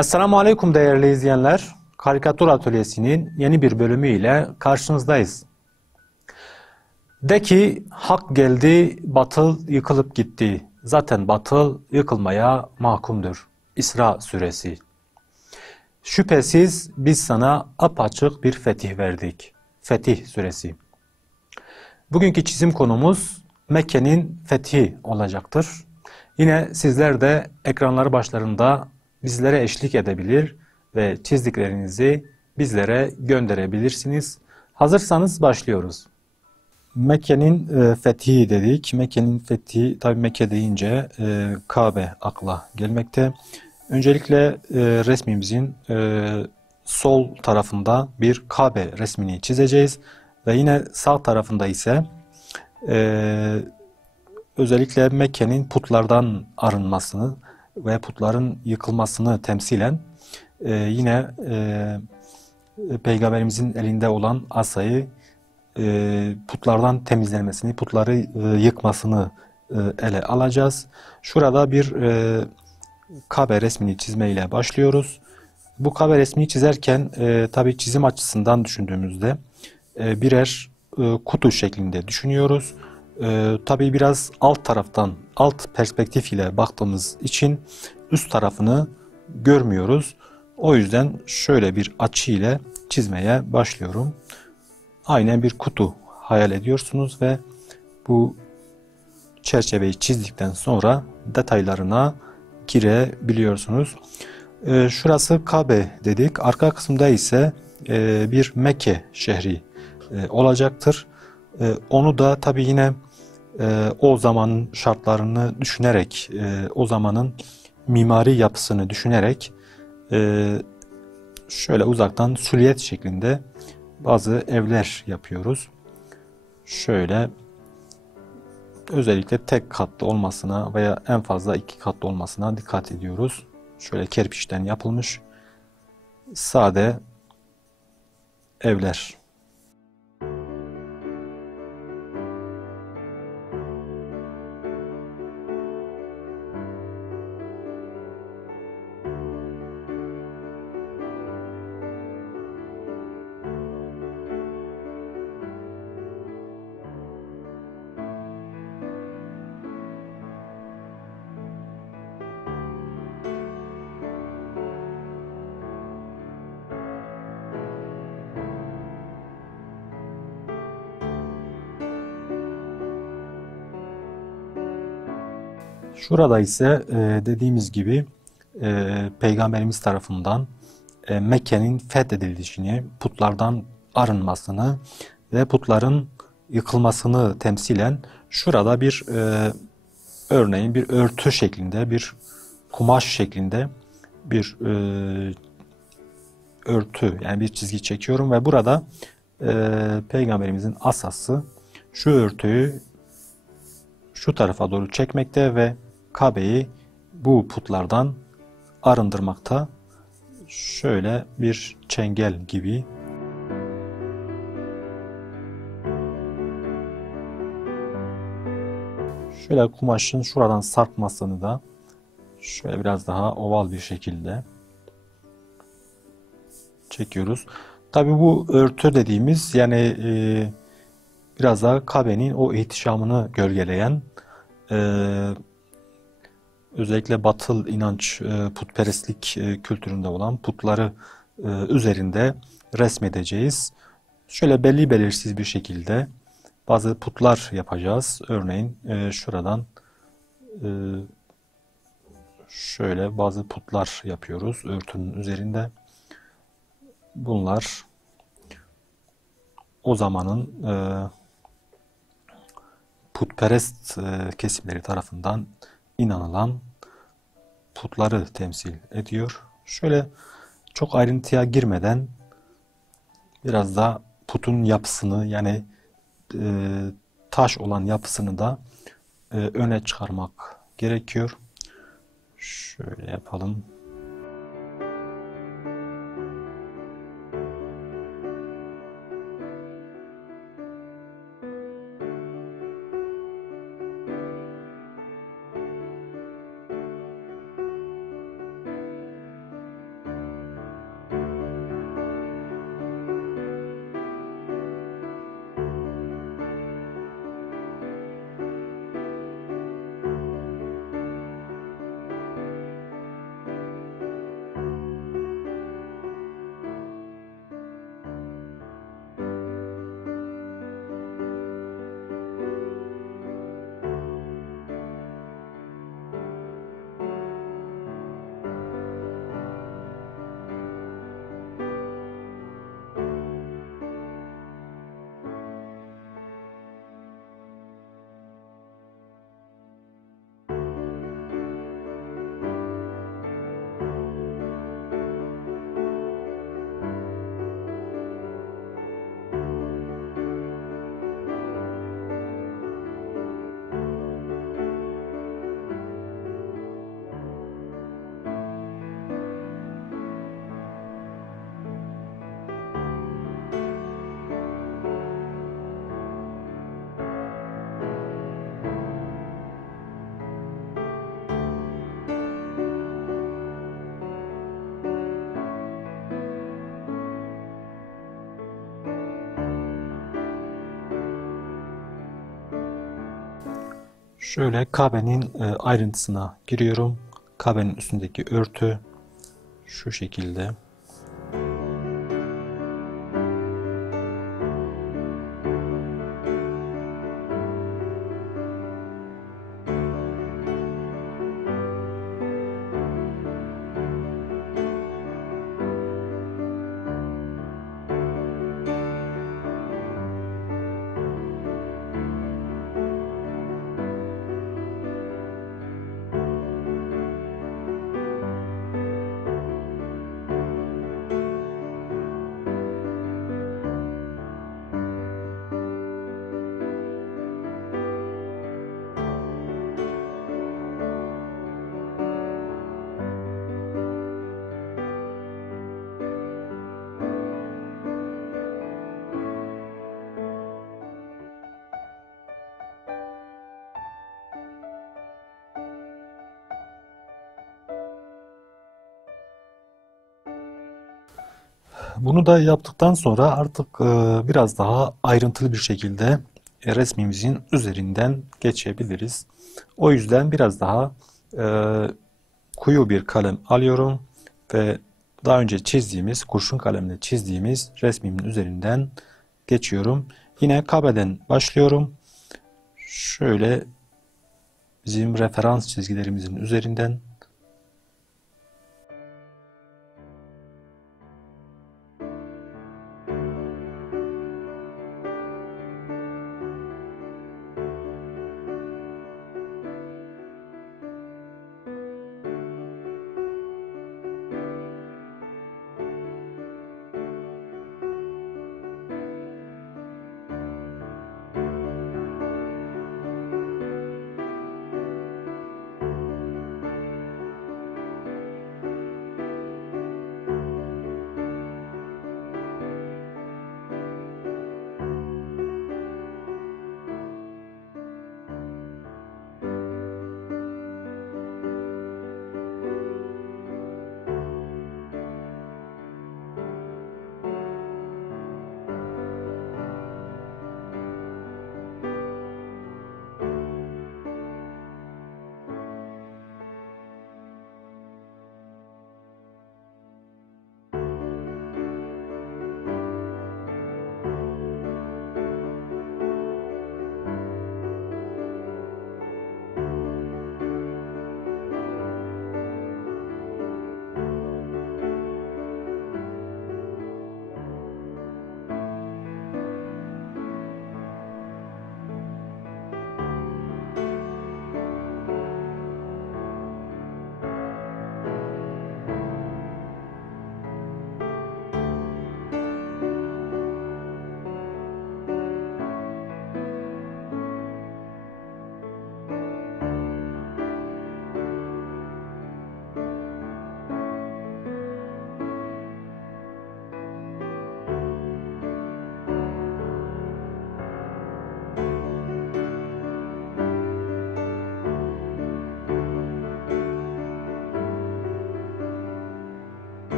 Esselamu Aleyküm değerli izleyenler. Karikatür Atölyesi'nin yeni bir bölümüyle karşınızdayız. De ki hak geldi, batıl yıkılıp gitti. Zaten batıl yıkılmaya mahkumdur. İsra Suresi. Şüphesiz biz sana apaçık bir fetih verdik. Fetih Suresi. Bugünkü çizim konumuz Mekke'nin fethi olacaktır. Yine sizler de ekranları başlarında bizlere eşlik edebilir ve çizdiklerinizi bizlere gönderebilirsiniz. Hazırsanız başlıyoruz. Mekke'nin fethi dedik. Mekke'nin fethi, tabi Mekke deyince Kabe akla gelmekte. Öncelikle resmimizin sol tarafında bir Kabe resmini çizeceğiz. Ve yine sağ tarafında ise özellikle Mekke'nin putlardan arınmasını ve putların yıkılmasını temsilen yine Peygamberimizin elinde olan asayı putlardan temizlenmesini, putları yıkmasını ele alacağız. Şurada bir Kabe resmini çizmeyle başlıyoruz. Bu Kabe resmini çizerken tabii çizim açısından düşündüğümüzde birer kutu şeklinde düşünüyoruz. Tabii biraz alt taraftan, alt perspektif ile baktığımız için üst tarafını görmüyoruz. O yüzden şöyle bir açı ile çizmeye başlıyorum. Aynen bir kutu hayal ediyorsunuz ve bu çerçeveyi çizdikten sonra detaylarına girebiliyorsunuz. Şurası Kabe dedik. Arka kısımda ise bir Mekke şehri olacaktır. Onu da tabii yine o zamanın şartlarını düşünerek, o zamanın mimari yapısını düşünerek şöyle uzaktan süliyet şeklinde bazı evler yapıyoruz. Şöyle özellikle tek katlı olmasına veya en fazla iki katlı olmasına dikkat ediyoruz. Şöyle kerpiçten yapılmış sade evler. Şurada ise dediğimiz gibi Peygamberimiz tarafından Mekke'nin fethedilişini, putlardan arınmasını ve putların yıkılmasını temsilen şurada bir örneğin bir örtü şeklinde, bir kumaş şeklinde bir örtü, yani bir çizgi çekiyorum ve burada Peygamberimizin asası şu örtüyü şu tarafa doğru çekmekte ve Kabe'yi bu putlardan arındırmakta. Şöyle bir çengel gibi. Şöyle kumaşın şuradan sarkmasını da şöyle biraz daha oval bir şekilde çekiyoruz. Tabii bu örtü dediğimiz yani biraz daha Kabe'nin o ihtişamını gölgeleyen özellikle batıl inanç, putperestlik kültüründe olan putları üzerinde resmedeceğiz. Şöyle belli belirsiz bir şekilde bazı putlar yapacağız. Örneğin şuradan şöyle bazı putlar yapıyoruz örtünün üzerinde. Bunlar o zamanın putperest kesimleri tarafından inanılan putları temsil ediyor. Şöyle çok ayrıntıya girmeden biraz da putun yapısını, yani taş olan yapısını da öne çıkarmak gerekiyor. Şöyle yapalım. Şöyle Kabe'nin ayrıntısına giriyorum. Kabe'nin üstündeki örtü şu şekilde. Bunu da yaptıktan sonra artık biraz daha ayrıntılı bir şekilde resmimizin üzerinden geçebiliriz. O yüzden biraz daha e, koyu bir kalem alıyorum ve daha önce çizdiğimiz, kurşun kalemle çizdiğimiz resmimin üzerinden geçiyorum. Yine Kabe'den başlıyorum. Şöyle bizim referans çizgilerimizin üzerinden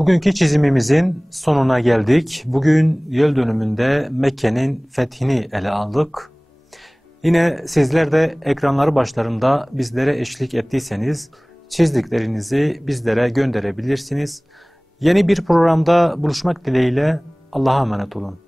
Bugünkü çizimimizin sonuna geldik. Bugün yıl dönümünde Mekke'nin fethini ele aldık. Yine sizler de ekranları başlarında bizlere eşlik ettiyseniz çizdiklerinizi bizlere gönderebilirsiniz. Yeni bir programda buluşmak dileğiyle Allah'a emanet olun.